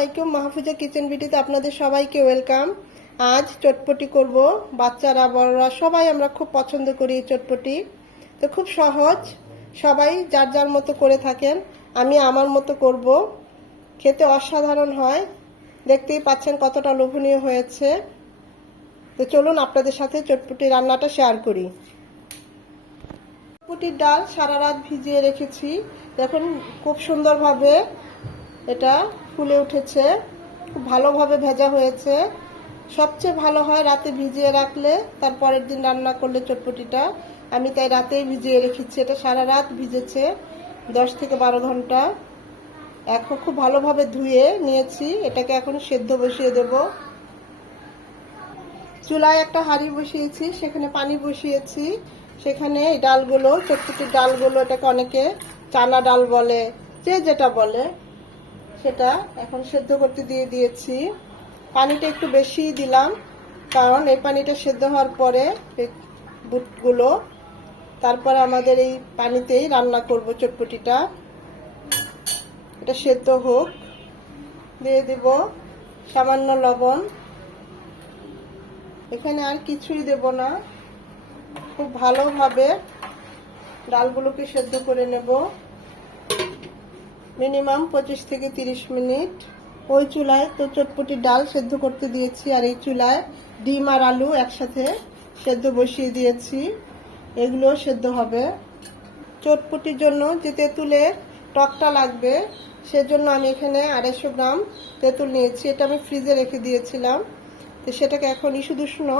আলাইকুম মাহফুজা কিচেন বিটিতে আপনাদের সবাইকে ওয়েলকাম। আজ চটপটি করব। বাচ্চারা, বড়রা, সবাই আমরা খুব পছন্দ করি এই চটপটি। তো খুব সহজ, সবাই যার যার মতো করে থাকেন, আমি আমার মতো করব। খেতে অসাধারণ হয়। দেখতেই পাচ্ছেন কতটা লোভনীয় হয়েছে। তো চলুন আপনাদের সাথে চটপটি রান্নাটা শেয়ার করি। চটপটির ডাল সারা রাত ভিজিয়ে রেখেছি। দেখুন, খুব সুন্দরভাবে এটা ফুলে উঠেছে, খুব ভালোভাবে ভেজা হয়েছে। সবচেয়ে ভালো হয় রাতে ভিজিয়ে রাখলে, তার পরের দিন রান্না করলে চটপটিটা। আমি তাই রাতেই ভিজিয়ে রেখেছি, এটা সারা রাত ভিজেছে, দশ থেকে বারো ঘণ্টা। এখন খুব ভালোভাবে ধুয়ে নিয়েছি, এটাকে এখন সেদ্ধ বসিয়ে দেব। চুলায় একটা হাঁড়ি বসিয়েছি, সেখানে পানি বসিয়েছি। সেখানে এই ডালগুলো, চটপটির ডালগুলো, এটাকে অনেকে চানা ডাল বলে, যে যেটা বলে। সেটা এখন সেদ্ধ করতে দিয়ে দিয়েছি। পানিটা একটু বেশি দিলাম, কারণ এই পানিটা সেদ্ধ হওয়ার পরে বুটগুলো, তারপরে আমাদের এই পানিতেই রান্না করব চটপটিটা। এটা সেদ্ধ হোক। দিয়ে দিব সামান্য লবণ। এখানে আর কিছুই দেব না। খুব ভালোভাবে ডালগুলোকে সেদ্ধ করে নেব। মিনিমাম পঁচিশ থেকে তিরিশ মিনিট। ওই চুলায় তো চটপটি ডাল সেদ্ধ করতে দিয়েছি আর এই চুলায় ডিম আর আলু একসাথে সেদ্ধ বসিয়ে দিয়েছি। এগুলো সেদ্ধ হবে। চটপটির জন্য যে তেঁতুলের টকটা লাগবে, সেজন্য আমি এখানে আড়াইশো গ্রাম তেঁতুল নিয়েছি। এটা আমি ফ্রিজে রেখে দিয়েছিলাম। তো সেটাকে এখন শুধু শুনো,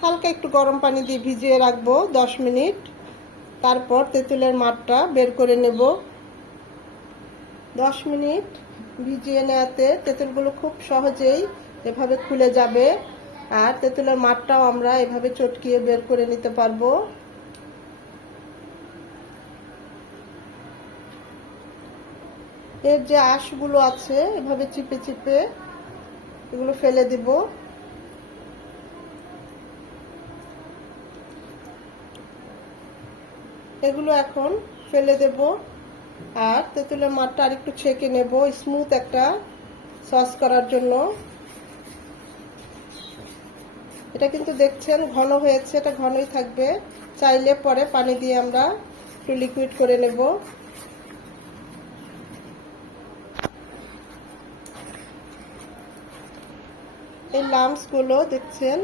হালকা একটু গরম পানি দিয়ে ভিজিয়ে রাখব দশ মিনিট। তারপর তেঁতুলের মাঠটা বের করে নেব। দশ মিনিট ভিজিয়ে নেওয়াতে তেঁতুলগুলো খুব সহজেই এভাবে খুলে যাবে। আর তেঁতুলের মাঠটাও আমরা এভাবে চটকিয়ে বের করে নিতে পারব। এর যে আঁশগুলো আছে, এভাবে চিপে চিপে এগুলো ফেলে দিব। এগুলো এখন ফেলে দেব। আর তেঁতুলের মাঠটা আরেকটু ছেঁকে নেব স্মুথ একটা সস করার জন্য। এটা কিন্তু দেখছেন, ঘন হয়েছে, এটা ঘনই থাকবে। চাইলে পরে পানি দিয়ে আমরা একটু লিকুইড করে নেব। এই লামসগুলো দেখছেন,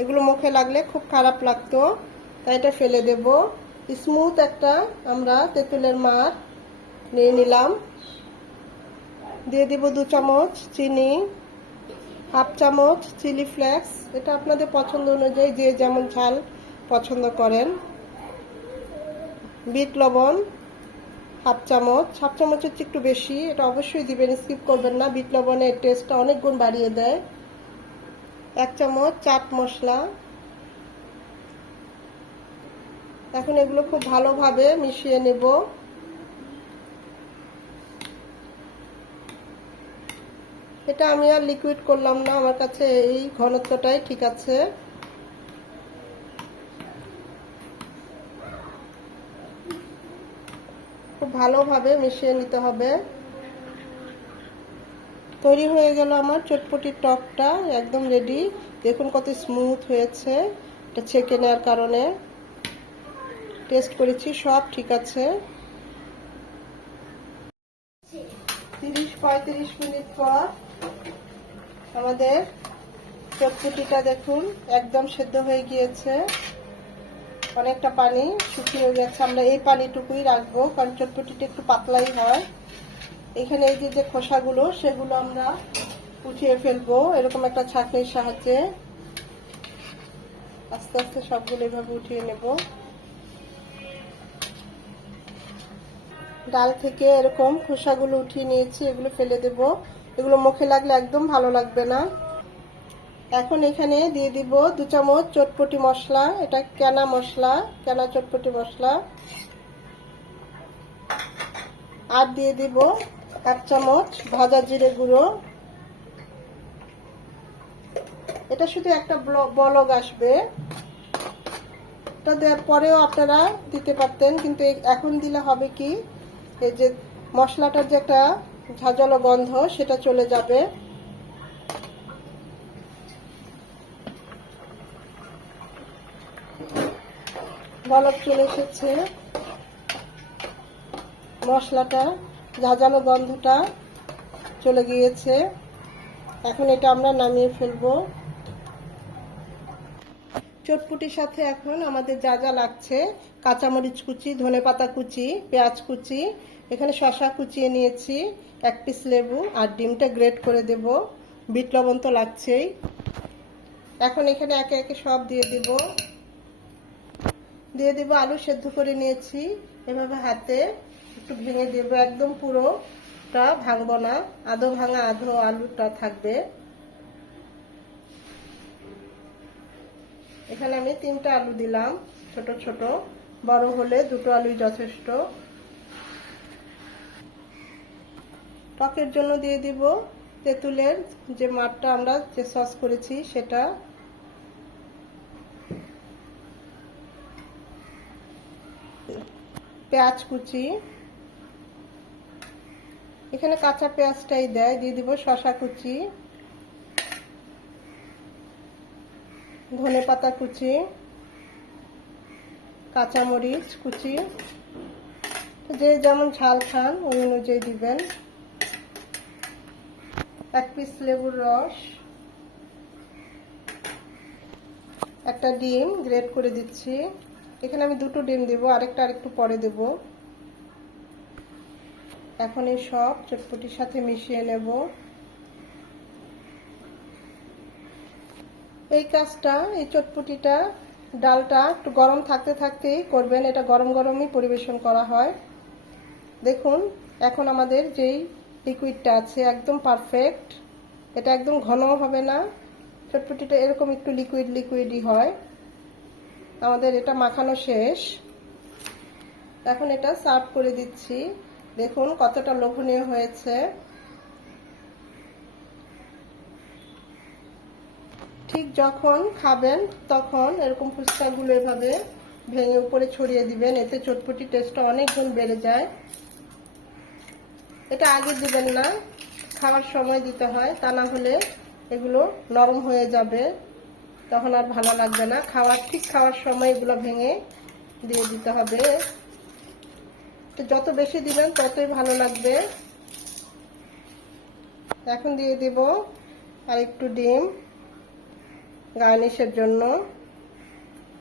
এগুলো মুখে লাগলে খুব খারাপ লাগতো, তাই এটা ফেলে দেব। স্মুথ একটা আমরা তেঁতুলের মার নিয়ে নিলাম। দিয়ে দিব দু চামচ চিনি, হাফ চামচ চিলি ফ্লেক্স। এটা আপনাদের পছন্দ অনুযায়ী যে যেমন ঝাল পছন্দ করেন। বিট লবণ, হাফ চামচ। হাফ চামচের চেয়ে একটু বেশি, এটা অবশ্যই দিবেন, স্কিপ করবেন না। বিট লবণের টেস্টটা অনেক গুণ বাড়িয়ে দেয়। এক চামচ চাট মশলা এখন এগুলো খুব ভালোভাবে মিশিয়ে নেব। এটা আমি আর লিকুইড করলাম না, আমার কাছে এই ঘনত্বটাই ঠিক আছে। খুব ভালোভাবে মিশিয়ে নিতে হবে। তৈরি হয়ে গেল আমার চটপটির টকটা, একদম রেডি দেখুন কত স্মুথ হয়েছে, এটা ছেঁকে নেওয়ার কারণে। টেস্ট করেছি, সব ঠিক আছে। তিরিশ পঁয়ত্রিশ মিনিট পর আমাদের চটপটিটা দেখুন, একদম সেদ্ধ হয়ে গিয়েছে। অনেকটা পানি শুকিয়ে গেছে, আমরা এই পানিটুকুই রাখব, কারণ চটপটিটা একটু পাতলাই হয়। এখানে এই যে যে খোসাগুলো, সেগুলো আমরা উঠিয়ে ফেলব, এরকম একটা ছাঁকনির সাহায্যে। আস্তে আস্তে সবগুলো এভাবে উঠিয়ে নেব। ডাল থেকে এরকম খোসাগুলো উঠিয়ে নিয়েছি, এগুলো ফেলে দেব। এগুলো মুখে লাগলে একদম ভালো লাগবে না। এখন এখানে দিয়ে দিব দু চামচ চটপটি মশলা, এটা কেনা মশলা, কেনা চটপটি মশলা। আর দিয়ে দিব এক চামচ ভাজা জিরে গুঁড়ো। এটা শুধু একটা বলক আসবে। এটা পরেও আপনারা দিতে পারতেন, কিন্তু এখন দিলে হবে কি? এই যে মশলাটার যে একটা ঝাঁঝালো গন্ধ, সেটা চলে যাবে। বলক চলে এসেছে। মশলাটা, ঝাঁঝালো গন্ধটা চলে গিয়েছে। এখন এটা আমরা নামিয়ে ফেলব। চটপুটির সাথে এখন আমাদের যা যা লাগছে, কাঁচামরিচ কুচি, ধনেপাতা কুচি, পেঁয়াজ কুচি, এখানে শশা কুচিয়ে নিয়েছি, এক পিস লেবু আর ডিমটা গ্রেট করে দেব। বিট লবণ তো লাগছেই। এখন এখানে একে একে সব দিয়ে দিব। দিয়ে দিব আলু সেদ্ধ করে নিয়েছি। এভাবে হাতে একটু ভেঙে দেবো, একদম পুরোটা ভাঙবো না। আধো ভাঙা আধো আলুটা থাকবে। এখানে আমি তিনটা আলু দিলাম, ছোট ছোট। বড় হলে দুটো আলুই যথেষ্ট। টকের জন্য দিয়ে দিব তেঁতুলের যে মাঠটা আমরা যে সস করেছি সেটা। পেঁয়াজ কুচি। এখানে কাঁচা পেঁয়াজটাই দেয়, দিয়ে দিব শশা কুচি। ধনে পাতা কুচি, কাঁচামরিচ কুচি। যে যেমন ঝাল খান, ওই অনুযায়ী দিবেন। এক পিস লেবুর রস। একটা ডিম গ্রেট করে দিচ্ছি। এখানে আমি দুটো ডিম দেবো, আরেকটা আরেকটু পরে দেব। এখন এই সব চটপটির সাথে মিশিয়ে নেব। এই কাজটা, এই চটপটিটা, ডালটা একটু গরম থাকতে থাকতেই করবেন। এটা গরম গরমই পরিবেশন করা হয়। দেখুন, এখন আমাদের যেই লিকুইডটা আছে একদম পারফেক্ট এটা একদম ঘনও হবে না। চটপটিটা এরকম একটু লিকুইড লিকুইডই হয়। আমাদের এটা মাখানো শেষ। এখন এটা সার্ভ করে দিচ্ছি। দেখুন কতটা লোভনীয় হয়েছে। ঠিক যখন খাবেন, তখন এরকম ফুচকাগুলো এভাবে ভেঙে উপরে ছড়িয়ে দিবেন। এতে চটপটি টেস্টটা অনেক গুণ বেড়ে যায়। এটা আগে দিবেন না। খাওয়ার সময় দিতে হয়। তা না হলে এগুলো নরম হয়ে যাবে। তখন আর ভালো লাগবে না। খাওয়ার, ঠিক খাওয়ার সময় এগুলো ভেঙে দিয়ে দিতে হবে। তো যত বেশি দিবেন, ততই ভালো লাগবে। এখন দিয়ে দিব আর একটু ডিম। গার্নিশের জন্য।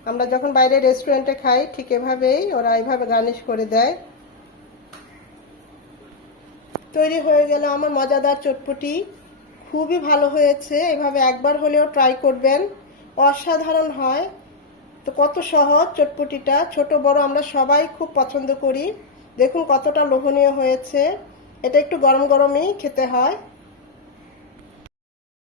আমরা যখন বাইরে রেস্টুরেন্টে খাই, ঠিক এভাবেই ওরা এইভাবে গার্নিশ করে দেয়। তৈরি হয়ে গেল আমার মজাদার চটপটি। খুবই ভালো হয়েছে, এভাবে একবার হলেও ট্রাই করবেন। অসাধারণ হয়। তো কত সহজ চটপটিটা, ছোট বড় আমরা সবাই খুব পছন্দ করি। দেখুন কতটা লোভনীয় হয়েছে। এটা একটু গরম গরমই খেতে হয়।